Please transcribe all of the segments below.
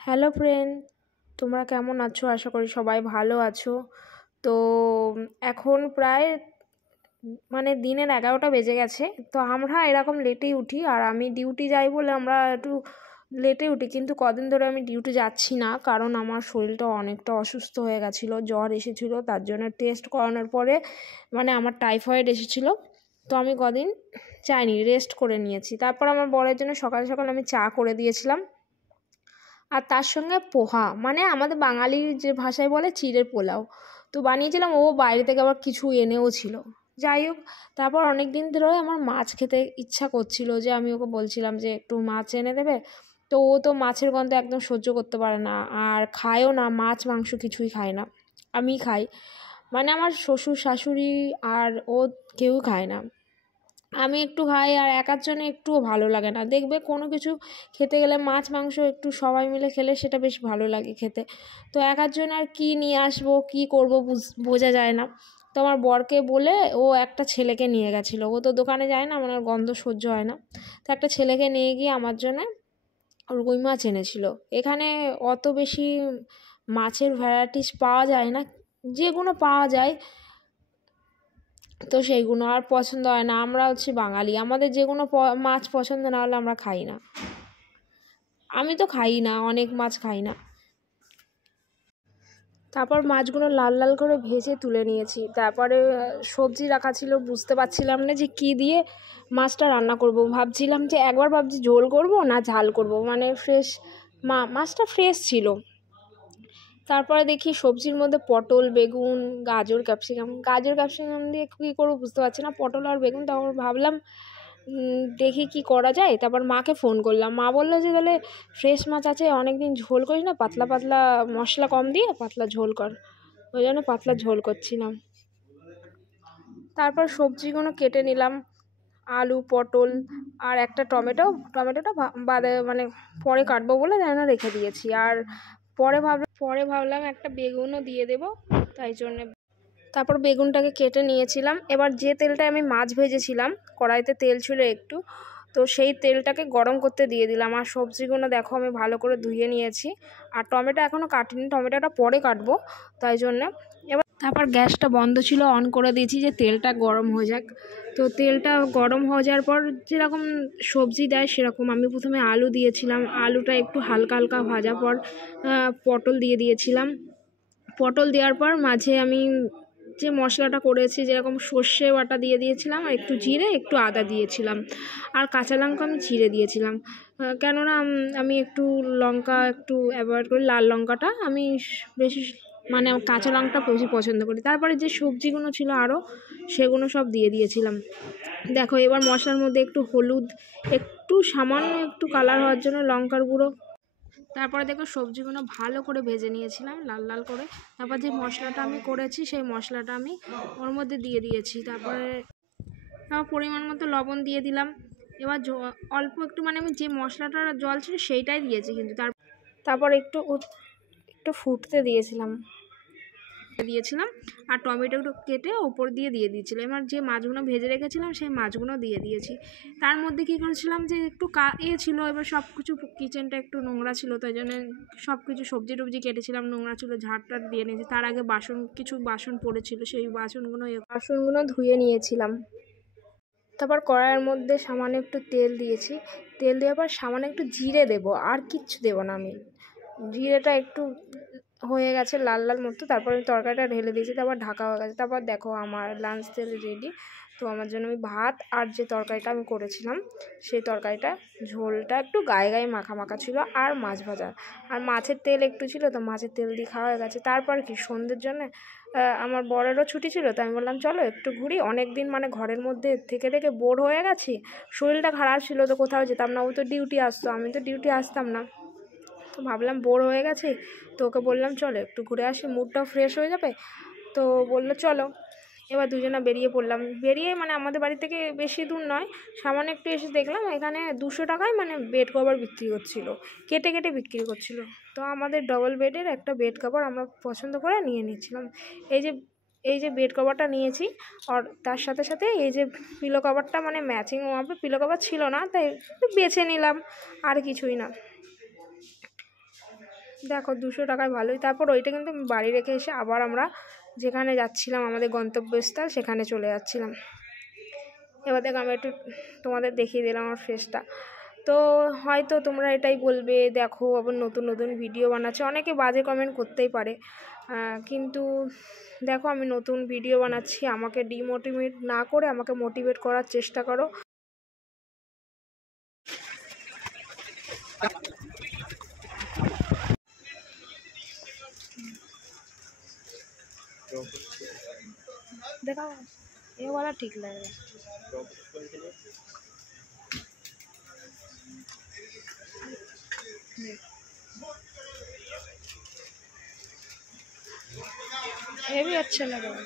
Hello friend, তোমরা কেমন আছো? আশা করি সবাই ভালো আছো। তো এখন প্রায় দিনের 11টা বেজে গেছে। তো আমরা এরকম লেটেই উঠি, আর আমি ডিউটি যাই বলে আমরা একটু লেটে উঠি। কিন্তু কদিন ধরে আমি ডিউটি যাচ্ছি না, কারণ আমার শরীরটা অনেকটা অসুস্থ হয়ে গেছিলো, জ্বর এসেছিলো। তার জন্য টেস্ট করানোর পরে আমার টাইফয়েড এসেছিলো। তো আমি কদিন যাইনি, রেস্ট করে নিয়েছি। তারপর আমার বরের জন্য সকাল সকাল আমি চা করে দিয়েছিলাম, আর তার সঙ্গে পোহা, আমাদের বাঙালির যে ভাষায় বলে চিড়ের পোলাও, তো বানিয়েছিলাম। ও বাইরে থেকে আবার কিছু এনেও ছিল। যাই হোক, তারপর অনেক দিন ধরে আমার মাছ খেতে ইচ্ছা করছিল, যে আমি ওকে বলছিলাম যে একটু মাছ এনে দেবে। তো ও তো মাছের গন্ধ একদম সহ্য করতে পারে না, আর খায়ও না, মাছ মাংস কিছুই খায় না। আমি খাই, আমার শ্বশুর শাশুড়ি আর ও কেউ খায় না, আমি একটু খাই। আর একার জন্য একটুও ভালো লাগে না। দেখবে কোনো কিছু খেতে গেলে মাছ মাংস একটু সবাই মিলে খেলে সেটা বেশ ভালো লাগে খেতে। তো একার জন্য আর কী নিয়ে আসবো, কী করবো বোঝা যায় না। তো আমার বরকে বলে ও একটা ছেলেকে নিয়ে গেছিলো। ও তো দোকানে যায় না, আমার গন্ধ সহ্য হয় না। তো একটা ছেলেকে নিয়ে গিয়ে আমার জন্য রুই মাছ এনেছিল। এখানে অত বেশি মাছের ভ্যারাইটিস পাওয়া যায় না, যেগুলো পাওয়া যায় তো সেইগুলো আর পছন্দ হয় না। আমরা হচ্ছে বাঙালি, আমাদের যেগুলো মাছ পছন্দ না হলে আমরা খাই না। আমি তো খাই না, অনেক মাছ খাই না। তারপর মাছগুলো লাল লাল করে ভেজে তুলে নিয়েছি। তারপরে সবজি রাখা ছিল, বুঝতে পারছিলাম না যে কী দিয়ে মাছটা রান্না করব। ভাবছিলাম যে একবার ভাবছি ঝোল করব না ঝাল করব, ফ্রেশ মাছটা ফ্রেশ ছিল। তারপরে দেখি সবজির মধ্যে পটল, বেগুন, গাজর ক্যাপসিকাম দিয়ে কী করবো বুঝতে পারছি না, পটল আর বেগুন। তারপর ভাবলাম দেখি কি করা যায়। তারপর মাকে ফোন করলাম, মা বললো যে তাহলে ফ্রেশ মাছ আছে, অনেক দিন ঝোল করিস না, পাতলা পাতলা মশলা কম দিয়ে পাতলা ঝোল কর। ওই জন্য পাতলা ঝোল করছিলাম। তারপর সবজিগুলো কেটে নিলাম, আলু, পটল আর একটা টমেটোটা বাদে পরে কাটবো বলে যেন রেখে দিয়েছি। আর পরে ভাবলাম একটা বেগুনও দিয়ে দেবো, তাই জন্যে। তারপর বেগুনটাকে কেটে নিয়েছিলাম। এবার যে তেলটায় আমি মাছ ভেজেছিলাম, কড়াইতে তেল ছিল একটু, তো সেই তেলটাকে গরম করতে দিয়ে দিলাম। আর সবজিগুলো দেখো আমি ভালো করে ধুয়ে নিয়েছি। আর টমেটো এখনও কাটিনি, টমেটোটা পরে কাটবো, তাই জন্য। তারপর গ্যাসটা বন্ধ ছিল, অন করে দিয়েছি যে তেলটা গরম হয়ে যাক। তো তেলটা গরম হয়ে যাওয়ার পর যেরকম সবজি দেয় সেরকম আমি প্রথমে আলু দিয়েছিলাম। আলুটা একটু হালকা হালকা ভাজা পর পটল দিয়ে দিয়েছিলাম। পটল দেওয়ার পর মাঝে আমি যে মশলাটা করেছি, যেরকম সর্ষে বাটা দিয়ে দিয়েছিলাম, আর একটু জিরে, একটু আদা দিয়েছিলাম, আর কাঁচা লঙ্কা আমি চিড়ে দিয়েছিলাম। কেননা আমি একটু লঙ্কা একটু অ্যাভয়েড করি, লাল লঙ্কাটা আমি বেশি কাঁচা লঙ্কাটা বেশি পছন্দ করি। তারপরে যে সবজিগুলো ছিল আরও, সেগুলো সব দিয়ে দিয়েছিলাম। দেখো এবার মশলার মধ্যে একটু হলুদ, একটু সামান্য একটু কালার হওয়ার জন্য লঙ্কার গুঁড়ো। তারপরে দেখো সবজিগুলো ভালো করে ভেজে নিয়েছিলাম লাল লাল করে। তারপর যে মশলাটা আমি করেছি সেই মশলাটা আমি ওর মধ্যে দিয়ে দিয়েছি। তারপর পরিমাণ মতো লবণ দিয়ে দিলাম। এবার অল্প একটু আমি যে মশলাটার জল ছিল সেইটাই দিয়েছি, কিন্তু তারপর একটু ফুটতে দিয়েছিলাম। আর টমেটোগুলো কেটে ওপর দিয়ে দিয়েছিলাম। এবার যে মাছগুলো ভেজে রেখেছিলাম সেই মাছগুলো দিয়ে দিয়েছি। তার মধ্যে কী করেছিলাম যে একটু ছিল, এবার সব কিছু কিচেনটা একটু নোংরা ছিল, তাই জন্য সব কিছু সবজি টবজি কেটেছিলাম, নোংরা ছিল, ঝাড়টার দিয়ে নিয়েছি। তার আগে কিছু বাসন পড়েছিল, সেই বাসনগুলো ধুয়ে নিয়েছিলাম। তারপর কড়াইয়ের মধ্যে সামান্য একটু তেল দিয়েছি। তেল দেওয়ার পর সামান্য একটু জিরে দেবো, আর কিচ্ছু দেবো না আমি। জিরেটা একটু হয়ে গেছে লাল লাল মতো, তারপর আমি তরকারিটা ঢেলে দিয়েছি। তারপর ঢাকা হয়ে গেছে। তারপর দেখো আমার লাঞ্চ তেল রেডি। তো আমার জন্য আমি ভাত আর যে তরকারিটা আমি করেছিলাম সেই তরকারিটা, ঝোলটা একটু গায়ে গায়ে মাখা মাখা ছিল, আর মাছ ভাজা, আর মাছের তেল একটু ছিল, তো মাছের তেল দিয়ে খাওয়া হয়ে গেছে। তারপর কি সন্ধ্যের জন্য আমার বরেরও ছুটি ছিল, তো আমি বললাম চলো একটু ঘুরি। অনেক দিন ঘরের মধ্যে থেকে থেকে বোর হয়ে গেছি, শরীরটা খারাপ ছিল, তো কোথাও যেতাম না। ও তো ডিউটি আসতো, আমি তো ডিউটি আসতাম না। তো ভাবলাম বোর হয়ে গেছি, তো ওকে বললাম চলো একটু ঘুরে আসি, মুডটাও ফ্রেশ হয়ে যাবে। তো বললো চলো। এবার দুজনে বেরিয়ে পড়লাম। বেরিয়ে আমাদের বাড়ি থেকে বেশি দূর নয়, সামান্য একটু এসে দেখলাম এখানে 200 টাকায় বেড কভার বিক্রি করছিলো, কেটে কেটে বিক্রি করছিলো। তো আমাদের ডবল বেডের একটা বেড কভার আমরা পছন্দ করে নিয়ে নিচ্ছিলাম। এই যে বেড কভারটা নিয়েছি, আর তার সাথে সাথে এই যে পিলো কভারটা ম্যাচিং পিলো কভার ছিল না, তাই বেছে নিলাম, আর কিছুই না। দেখো 200 টাকায় ভালোই। তারপর ওইটা কিন্তু আমি বাড়ি রেখে এসে আবার আমরা যেখানে যাচ্ছিলাম আমাদের গন্তব্যস্থল সেখানে চলে যাচ্ছিলাম। এবার দেখো আমি একটু তোমাদের দেখিয়ে দিলাম আমার ফেসটা। তো হয়তো তোমরা এটাই বলবে, দেখো আবার নতুন নতুন ভিডিও বানাচ্ছে, অনেকে বাজে কমেন্ট করতেই পারে, কিন্তু দেখো আমি নতুন ভিডিও বানাচ্ছি, আমাকে ডিমোটিভেট না করে আমাকে মোটিভেট করার চেষ্টা করো। देखा ये वाला ठीक लग रहा है। ये भी अच्छा लग रहा है।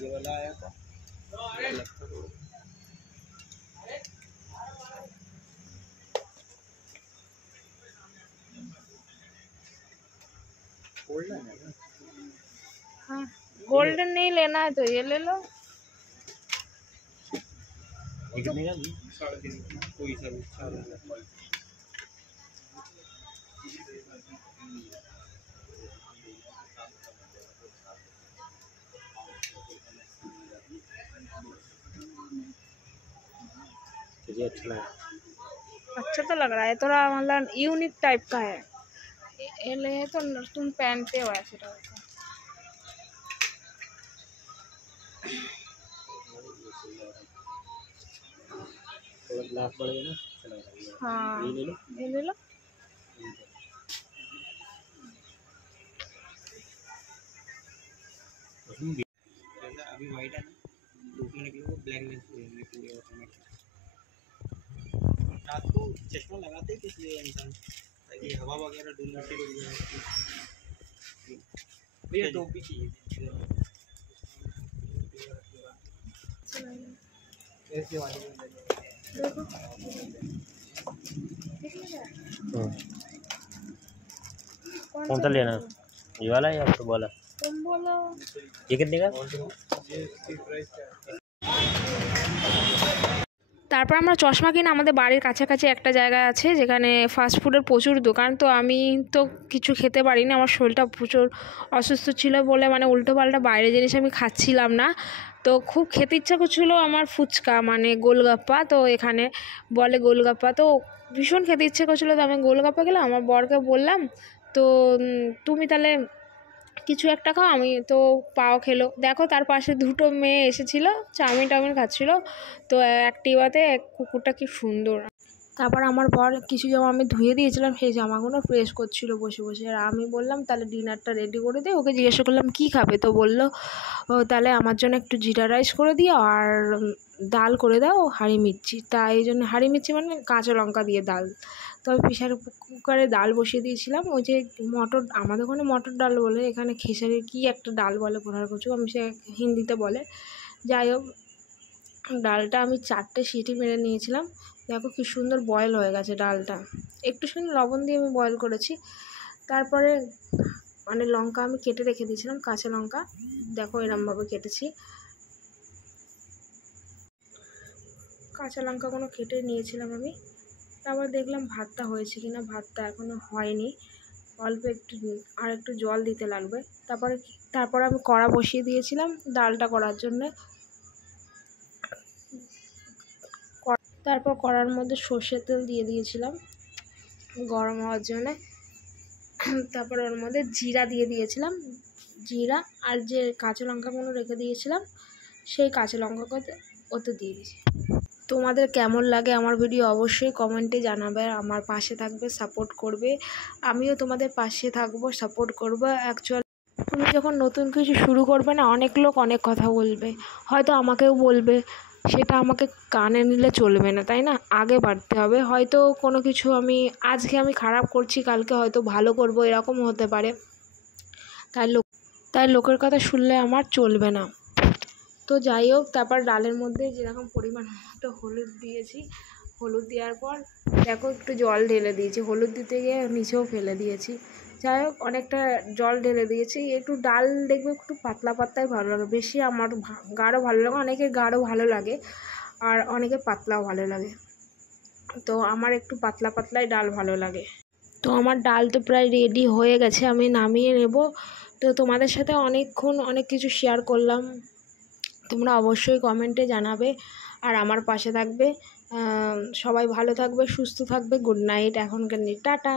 ये वाला आया था गोल्डन है ना? हाँ गोल्डन नहीं लेना है तो ये ले लो। कितने का? 3.5 कोई सा भी अच्छा तो लग रहा है, थोड़ा मतलब यूनिक टाइप का है। ये ले तो तुम पहनते हो ऐसे टाइप का। थोड़ा ग्लास बढ़ेगा ना, हाँ ये ले लो, ये ले लो। अभी वाइट है ना, धूप में निकलो ब्लैक में पूरे ऑटोमेटिक। रात को चश्मा लगाते किस लिए इंसान, ताकि हवा वगैरह ढूंढने से भैया टोपी चाहिए। ऐसे वाले देखो कौन सा लेना, ये वाला या फिर वाला? तुम बोलो ये कितने का? তারপর আমরা চশমা কিনে আমাদের বাড়ির কাছাকাছি একটা জায়গা আছে যেখানে ফাস্টফুডের প্রচুর দোকান। তো আমি তো কিছু খেতে পারিনি, আমার শরীরটা প্রচুর অসুস্থ ছিল বলে মানে উল্টোপাল্টা বাইরে জিনিস আমি খাচ্ছিলাম না। তো খুব খেতে ইচ্ছা করছিলো আমার ফুচকা মানে গোলগাপ্পা, তো এখানে বলে গোলগাপ্পা, তো ভীষণ খেতে ইচ্ছে করছিলো। তো আমি গোলগাপ্পা গেলাম, আমার বরকে বললাম তো তুমি তাহলে কিছু একটা খাও, আমি তো পাও খেলো। দেখো তার পাশে দুটো মেয়ে এসেছিলো চাউমিন টাউমিন খাচ্ছিলো। তো অ্যাক্টিভাতে কুকুরটা কি সুন্দর। তারপর আমার বর কিছু জামা আমি ধুয়ে দিয়েছিলাম, সেই জামাগুলো প্রেস করছিল বসে বসে। আর আমি বললাম তাহলে ডিনারটা রেডি করে দে। ওকে জিজ্ঞাসা করলাম কী খাবে, তো বললো ও তাহলে আমার জন্য একটু জিরা রাইস করে দিও আর ডাল করে দাও হাঁড়ি মির্চি। তাই জন্য হাঁড়ি মির্চি মানে কাঁচা লঙ্কা দিয়ে ডাল। তো আমি প্রেশার কুকারে ডাল বসিয়ে দিয়েছিলাম। ওই যে মটর, আমাদের ওখানে মটর ডাল বলে, এখানে খেসারির কী একটা ডাল বলে ঘোড়ার কচু, আমি সে হিন্দিতে বলে। যাই হোক ডালটা আমি 4টে সিটি মেরে নিয়েছিলাম। দেখো কি সুন্দর বয়েল হয়ে গেছে ডালটা, একটু সুন্দর লবণ দিয়ে আমি বয়েল করেছি। তারপরে মানে লঙ্কা আমি কেটে রেখে দিয়েছিলাম, কাঁচা লঙ্কা দেখো এরমভাবে কেটেছি। কাঁচা লঙ্কাগুলো কেটে নিয়েছিলাম আমি। তারপর দেখলাম ভাতটা হয়েছে কিনা, ভাতটা এখনও হয়নি, অল্প একটু আর একটু জল দিতে লাগবে। তারপর আমি কড়া বসিয়ে দিয়েছিলাম ডালটা করার জন্যে। তারপর কড়ার মধ্যে সর্ষের তেল দিয়ে দিয়েছিলাম গরম হওয়ার জন্যে। তারপর ওর মধ্যে জিরা দিয়ে দিয়েছিলাম, জিরা আর যে কাঁচা লঙ্কাগুলো রেখে দিয়েছিলাম সেই কাঁচা লঙ্কাকে ওতে দিয়ে দিয়েছি। তোমাদের কেমন লাগে আমার ভিডিও অবশ্যই কমেন্টে জানাবে, আমার পাশে থাকবে, সাপোর্ট করবে, আমিও তোমাদের পাশে থাকবো, সাপোর্ট করবো। অ্যাকচুয়ালি তুমি যখন নতুন কিছু শুরু করবে না, অনেক লোক অনেক কথা বলবে, হয়তো আমাকেও বলবে, সেটা আমাকে কানে নিলে চলবে না, তাই না? আগে বাড়তে হবে। হয়তো কোনো কিছু আজকে আমি খারাপ করছি, কালকে হয়তো ভালো করব, এরকম হতে পারে। তাই লোকের কথা শুনলে আমার চলবে না। তো যাই হোক, তারপর ডালের মধ্যে যেরকম পরিমাণ মতো হলুদ দিয়েছি, হলুদ দেওয়ার পর দেখো একটু জল ঢেলে দিয়েছি, হলুদ দিতে গিয়ে নিচেও ফেলে দিয়েছি। যাই হোক, অনেকটা জল ঢেলে দিয়েছি। একটু ডাল দেখবে একটু পাতলা পাতলাই ভালো লাগে, বেশি আমার গাঢ় ভালো লাগে, অনেকের গাঢ় ভালো লাগে আর অনেকের পাতলাও ভালো লাগে। তো আমার একটু পাতলা পাতলাই ডাল ভালো লাগে। তো আমার ডাল তো প্রায় রেডি হয়ে গেছে, আমি নামিয়ে নেব। তো তোমাদের সাথে অনেকক্ষণ অনেক কিছু শেয়ার করলাম, তোমরা অবশ্যই কমেন্টে জানাবে আর আমার পাশে থাকবে। সবাই ভালো থাকবে, সুস্থ থাকবে। গুড নাইট, এখনকার টাটা।